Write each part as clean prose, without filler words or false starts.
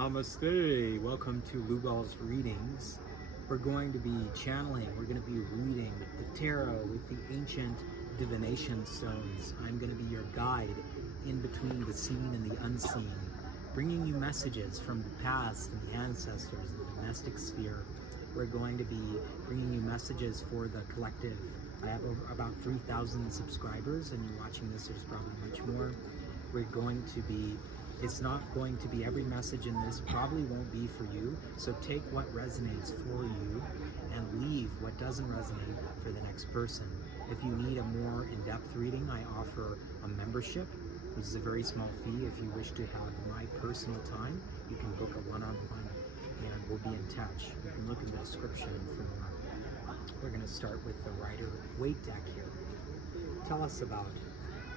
Namaste. Welcome to Lugal's readings. We're going to be channeling, we're going to be reading the tarot with the ancient divination stones. I'm going to be your guide in between the seen and the unseen, bringing you messages from the past and the ancestors, the domestic sphere. We're going to be bringing you messages for the collective. I have about 3,000 subscribers, and you're watching this, there's probably much more. It's not going to be every message in this probably won't be for you. So take what resonates for you and leave what doesn't resonate for the next person. If you need a more in-depth reading, I offer a membership, which is a very small fee. If you wish to have my personal time, you can book a one-on-one and we'll be in touch. You can look in the description for more. We're going to start with the Rider-Waite deck here. Tell us about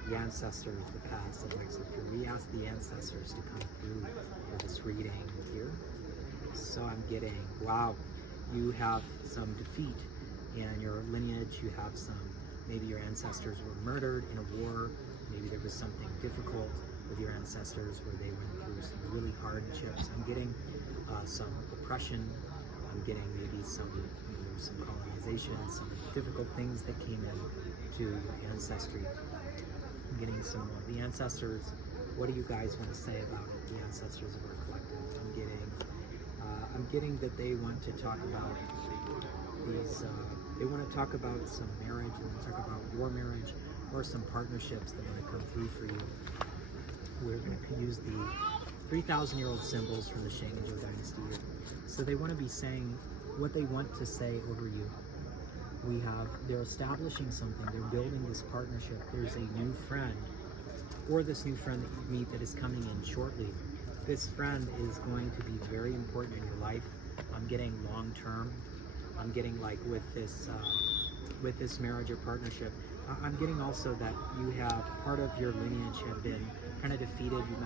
the ancestors, the past, and next up here. We ask the ancestors to come through for this reading here. So I'm getting, wow, you have some defeat in your lineage. You have maybe your ancestors were murdered in a war. Maybe there was something difficult with your ancestors where they went through some really hardships. I'm getting some oppression. I'm getting maybe some colonization, some difficult things that came in to your ancestry. I'm getting some of the ancestors. What do you guys want to say about it, the ancestors of our collective? I'm getting that they want to talk about these, they want to talk about some marriage, they want to talk about your marriage, or some partnerships that want to come through for you. We're going to use the 3,000-year-old symbols from the Shang dynasty here. So they want to be saying what they want to say over you. They're establishing something, they're building this partnership. There's a new friend, or this new friend that you meet that is coming in shortly. This friend is going to be very important in your life. I'm getting long-term. I'm getting like with this marriage or partnership. I'm getting also that you have part of your lineage have been kind of defeated. You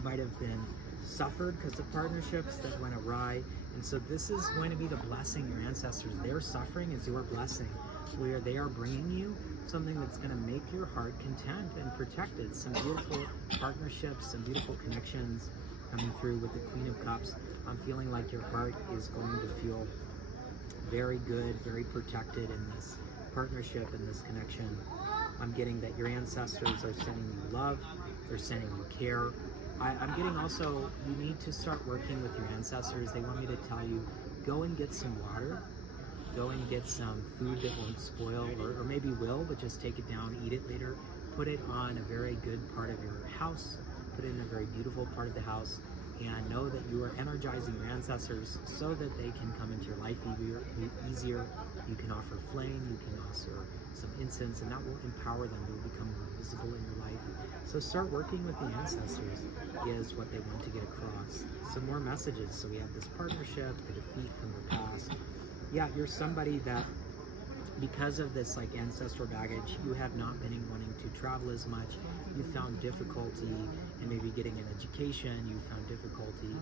might have been suffered because of partnerships that went awry. And so this is going to be the blessing your ancestors. Their suffering is your blessing, where they are bringing you something that's going to make your heart content and protected. Some beautiful partnerships, some beautiful connections coming through with the Queen of Cups. I'm feeling like your heart is going to feel very good, very protected in this partnership and this connection. I'm getting that your ancestors are sending you love, they're sending you care. I'm getting also, you need to start working with your ancestors. They want me to tell you, go and get some water, go and get some food that won't spoil, or maybe will, but just take it down, eat it later. Put it on a very good part of your house, put it in a very beautiful part of the house, and know that you are energizing your ancestors so that they can come into your life easier. You can offer flame, you can offer some incense, and that will empower them. They will become more visible in your life. So start working with the ancestors is what they want to get across. Some more messages. So we have this partnership, the defeat from the past. Yeah, you're somebody that, because of this like ancestral baggage, you have not been wanting to travel as much. You found difficulty in maybe getting an education. You found difficulty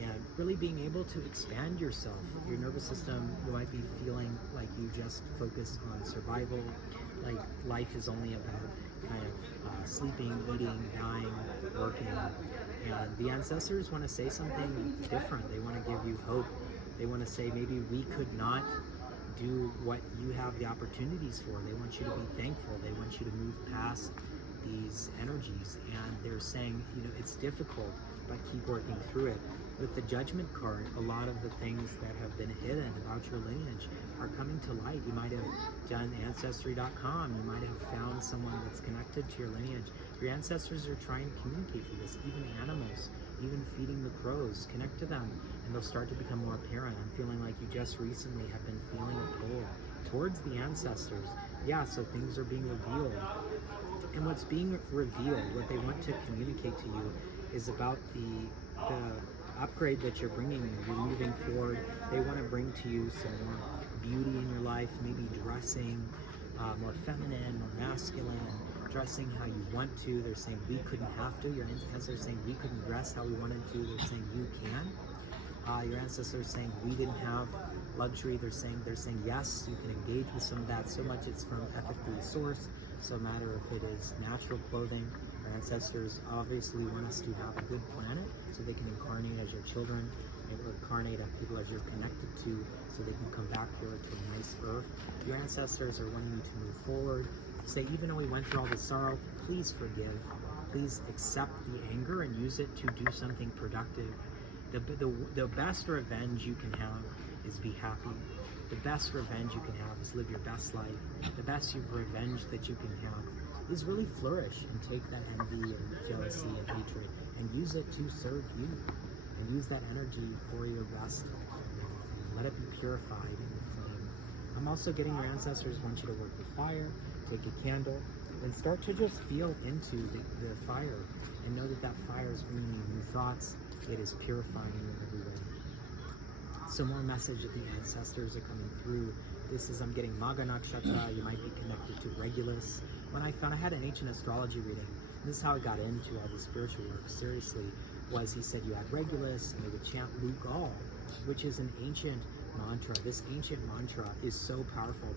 in really being able to expand yourself. Your nervous system, you might be feeling like you just focus on survival, like life is only about kind of sleeping, eating, dying, working. And the ancestors want to say something different. They want to give you hope. They want to say maybe we could not do what you have the opportunities for. They want you to be thankful. They want you to move past these energies, and they're saying, it's difficult, but keep working through it. With the Judgment card, a lot of the things that have been hidden about your lineage are coming to light. You might have done Ancestry.com. You might have found someone that's connected to your lineage. Your ancestors are trying to communicate through this. Even animals, even feeding the crows, connect to them, and they'll start to become more apparent. I'm feeling like you just recently have been feeling a pull towards the ancestors. Yeah, so things are being revealed. And what's being revealed, what they want to communicate to you, is about the upgrade that you're bringing. You're moving forward. They want to bring to you some more beauty in your life, maybe dressing more feminine, more masculine, dressing how you want to. They're saying we couldn't have to. Your ancestors are saying we couldn't dress how we wanted to. They're saying you can. Your ancestors are saying we didn't have luxury. They're saying yes, you can engage with some of that. So much it's from ethically sourced. So no matter if it is natural clothing Our ancestors obviously want us to have a good planet so they can incarnate as your children, and incarnate as people as you're connected to, so they can come back here to a nice earth. Your ancestors are wanting you to move forward. Say, even though we went through all this sorrow, please forgive. Please accept the anger and use it to do something productive. The best revenge you can have is be happy. The best revenge you can have is live your best life. The best revenge that you can have is really flourish and take that envy and jealousy and hatred and use it to serve you. And use that energy for your best. Let it be purified in the flame. I'm also getting your ancestors want you to work the fire, take a candle, and start to just feel into the fire and know that that fire is bringing you new thoughts. It is purifying you in every way. Some more message that the ancestors are coming through. This is, I'm getting Maga Nakshatra. You might be connected to Regulus. When I had an ancient astrology reading, this is how I got into all the spiritual work, seriously, was he said you had Regulus and they would chant Lugal, which is an ancient mantra. This ancient mantra is so powerful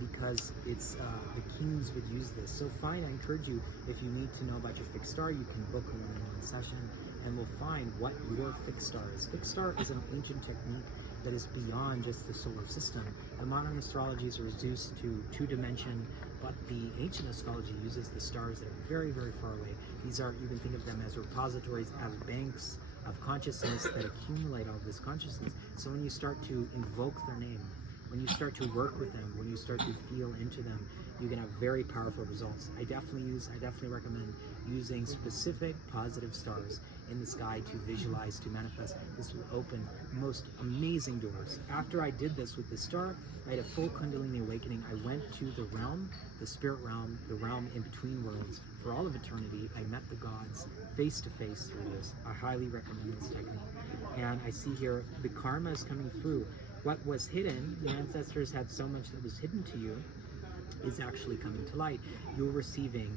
because it's the kings would use this. So fine, I encourage you, if you need to know about your fixed star, you can book a one-on-one session and we'll find what your fixed star is. Fixed star is an ancient technique that is beyond just the solar system. The modern astrology is reduced to two-dimension, but the ancient astrology uses the stars that are very, very far away. These are, you can think of them as repositories, as banks of consciousness that accumulate all this consciousness. So when you start to invoke their name, when you start to work with them, when you start to feel into them, you can have very powerful results. I definitely recommend using specific positive stars in the sky to visualize, to manifest. This will open most amazing doors. After I did this with the star, I had a full Kundalini awakening. I went to the realm, the spirit realm, the realm in between worlds. For all of eternity, I met the gods face to face through this. I highly recommend this technique. And I see here, the karma is coming through. What was hidden, the ancestors had so much that was hidden to you, is actually coming to light. You're receiving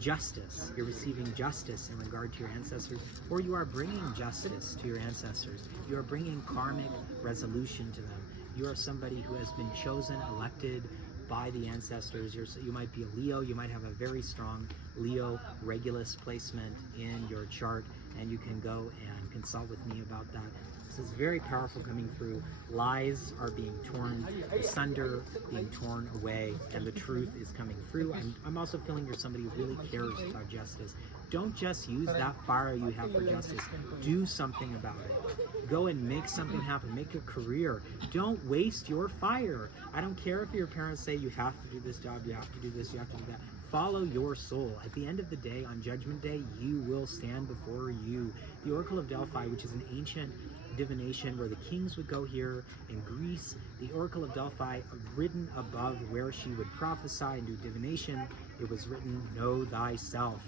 justice. You're receiving justice in regard to your ancestors, or you are bringing justice to your ancestors. You are bringing karmic resolution to them. You are somebody who has been chosen, elected by the ancestors. You might be a Leo. You might have a very strong Leo Regulus placement in your chart, and you can go and consult with me about that. This is very powerful coming through. Lies are being torn asunder, being torn away, and the truth is coming through. I'm also feeling you're somebody who really cares about justice. Don't just use that fire you have for justice. Do something about it. Go and make something happen. Make a career. Don't waste your fire. I don't care if your parents say you have to do this job, you have to do this, you have to do that. Follow your soul. At the end of the day, on Judgment Day, you will stand before you. The Oracle of Delphi, which is an ancient divination where the kings would go here in Greece, the Oracle of Delphi, written above where she would prophesy and do divination, it was written, know thyself.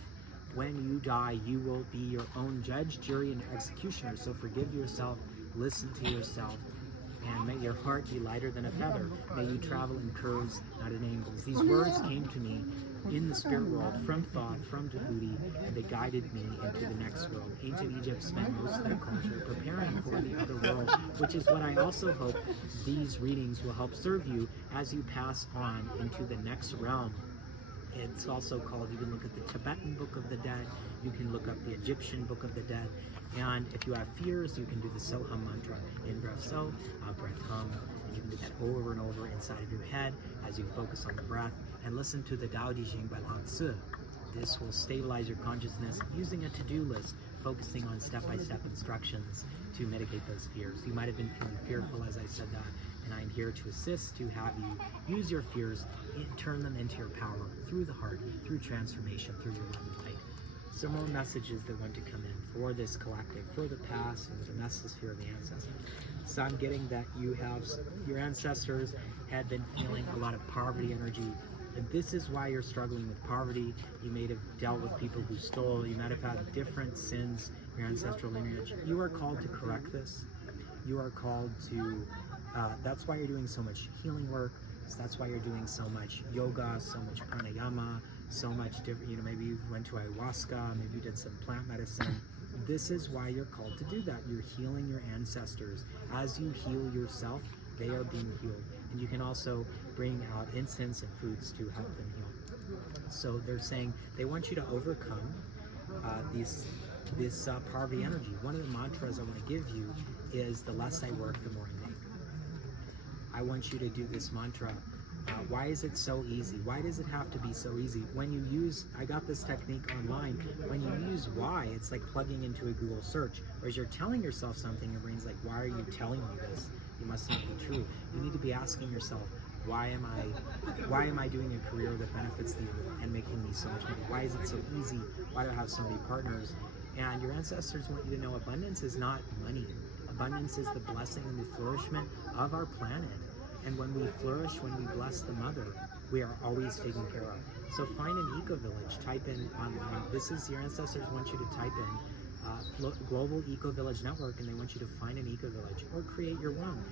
When you die, you will be your own judge, jury, and executioner. So forgive yourself, listen to yourself, and may your heart be lighter than a feather. May you travel in curves, not in angles. These words came to me in the spirit world from Thoth, from Djibouti, and they guided me into the next world. Ancient Egypt spent most of their culture preparing for the other world, which is what I also hope these readings will help serve you as you pass on into the next realm. It's also called, you can look at the Tibetan Book of the Dead, you can look up the Egyptian Book of the Dead, and if you have fears, you can do the So-Hum mantra. In breath so, out breath hum, and you can do that over and over inside of your head as you focus on the breath, and listen to the Tao Te Ching by Lao Tzu. This will stabilize your consciousness using a to-do list, focusing on step-by-step instructions to mitigate those fears. You might have been feeling fearful as I said that, and I'm here to assist, to have you use your fears and turn them into your power through the heart, through transformation, through your love and light. Some more messages that want to come in for this collective, for the past, and the mesosphere of the ancestors. So I'm getting that you have, your ancestors had been feeling a lot of poverty energy, and this is why you're struggling with poverty. You may have dealt with people who stole, you might have had different sins, your ancestral lineage. You are called to correct this. You are called to, that's why you're doing so much healing work. So that's why you're doing so much yoga, so much pranayama, so much different, maybe you went to ayahuasca, maybe you did some plant medicine. This is why you're called to do that. You're healing your ancestors. As you heal yourself, they are being healed. And you can also bring out incense and foods to help them heal. So they're saying they want you to overcome this power of the energy. One of the mantras I want to give you is the less I work, the more I make. I want you to do this mantra. Why is it so easy? Why does it have to be so easy? When you use, I got this technique online, when you use why, it's like plugging into a Google search. Whereas you're telling yourself something, your brain's like, why are you telling me this? You must not be true. You need to be asking yourself, why am I doing a career that benefits the earth and making me so much money? Why is it so easy? Why do I have so many partners? And your ancestors want you to know abundance is not money. Abundance is the blessing and the flourishment of our planet. And when we flourish, when we bless the mother, we are always taken care of. So find an eco-village, type in online. This is your ancestors want you to type in Global Eco-Village Network, and they want you to find an eco-village or create your own.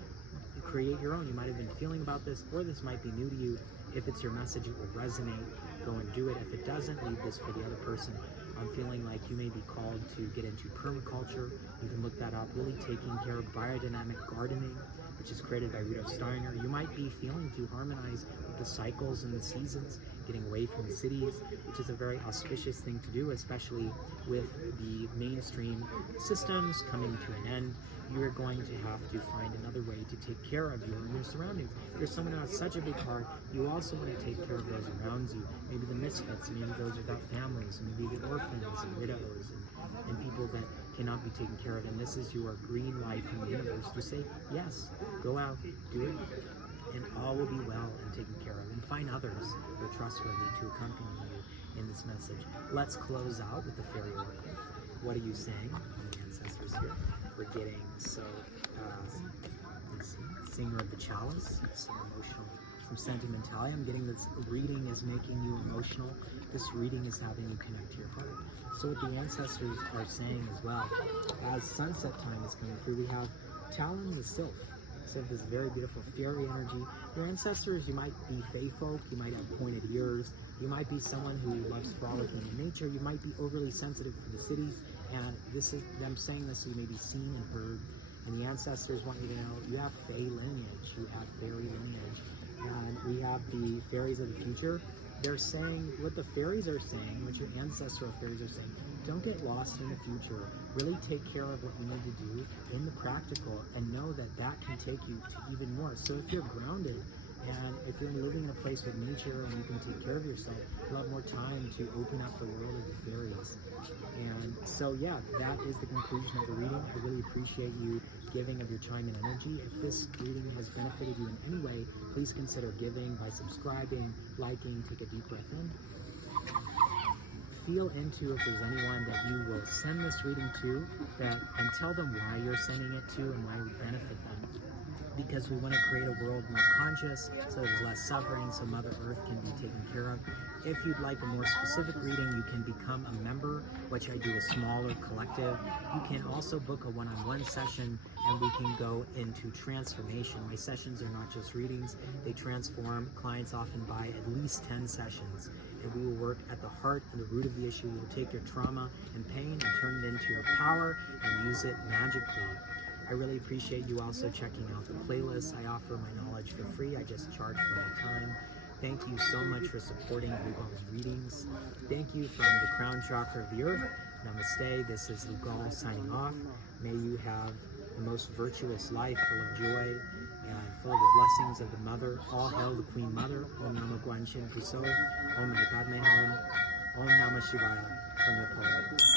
Create your own. You might have been feeling about this, or this might be new to you. If it's your message, it will resonate. Go and do it. If it doesn't, leave this for the other person. I'm feeling like you may be called to get into permaculture. You can look that up. Really taking care of biodynamic gardening, which is created by Rudolf Steiner. You might be feeling to harmonize with the cycles and the seasons, getting away from the cities, which is a very auspicious thing to do, especially with the mainstream systems coming to an end. You are going to have to find another way to take care of you and your surroundings. If you're someone who has such a big heart, you also want to take care of those around you. Maybe the misfits, maybe those without families, maybe the orphans and widows and people that cannot be taken care of. And this is your green light from the universe to say, yes, go out, do it, and all will be well and taken care of. And find others who are trustworthy to accompany you in this message. Let's close out with the fairy oracle. What are you saying? The ancestors here. We're getting let's see, Singer of the Chalice, some emotional, some sentimentality. I'm getting this reading is making you emotional. This reading is having you connect to your heart. So what the ancestors are saying as well, as sunset time is coming through, we have Talon the Sylph. Sylph is very beautiful fairy energy. Your ancestors, you might be fae folk, you might have pointed ears, you might be someone who loves frolicking in nature, you might be overly sensitive to the cities, and this is them saying this, so you may be seen and heard. And the ancestors want you to know you have fae lineage, you have fairy lineage, and we have the fairies of the future. They're saying what the fairies are saying, what your ancestral fairies are saying. Don't get lost in the future. Really take care of what you need to do in the practical, and know that that can take you to even more. So if you're grounded, and if you're living in a place with nature and you can take care of yourself, you'll have more time to open up the world of the fairies. And so yeah, that is the conclusion of the reading. I really appreciate you giving of your time and energy. If this reading has benefited you in any way, please consider giving by subscribing, liking, take a deep breath in. Feel into if there's anyone that you will send this reading to, and tell them why you're sending it to and why it would benefit them. Because we want to create a world more conscious, so there's less suffering, so Mother Earth can be taken care of. If you'd like a more specific reading, you can become a member, which I do a smaller collective. You can also book a one-on-one session, and we can go into transformation. My sessions are not just readings, they transform. Clients often buy at least 10 sessions, and we will work at the heart and the root of the issue. We will take your trauma and pain and turn it into your power and use it magically. I really appreciate you also checking out the playlist. I offer my knowledge for free. I just charge for my time. Thank you so much for supporting Lugal's readings. Thank you from the crown chakra of the earth. Namaste. This is Lugal signing off. May you have the most virtuous life, full of joy and full of the blessings of the Mother. All hail the Queen Mother. Om Namah Guanshin Kuso. Om Mani Padme Hum. Om Namah Shivaya from Nepal.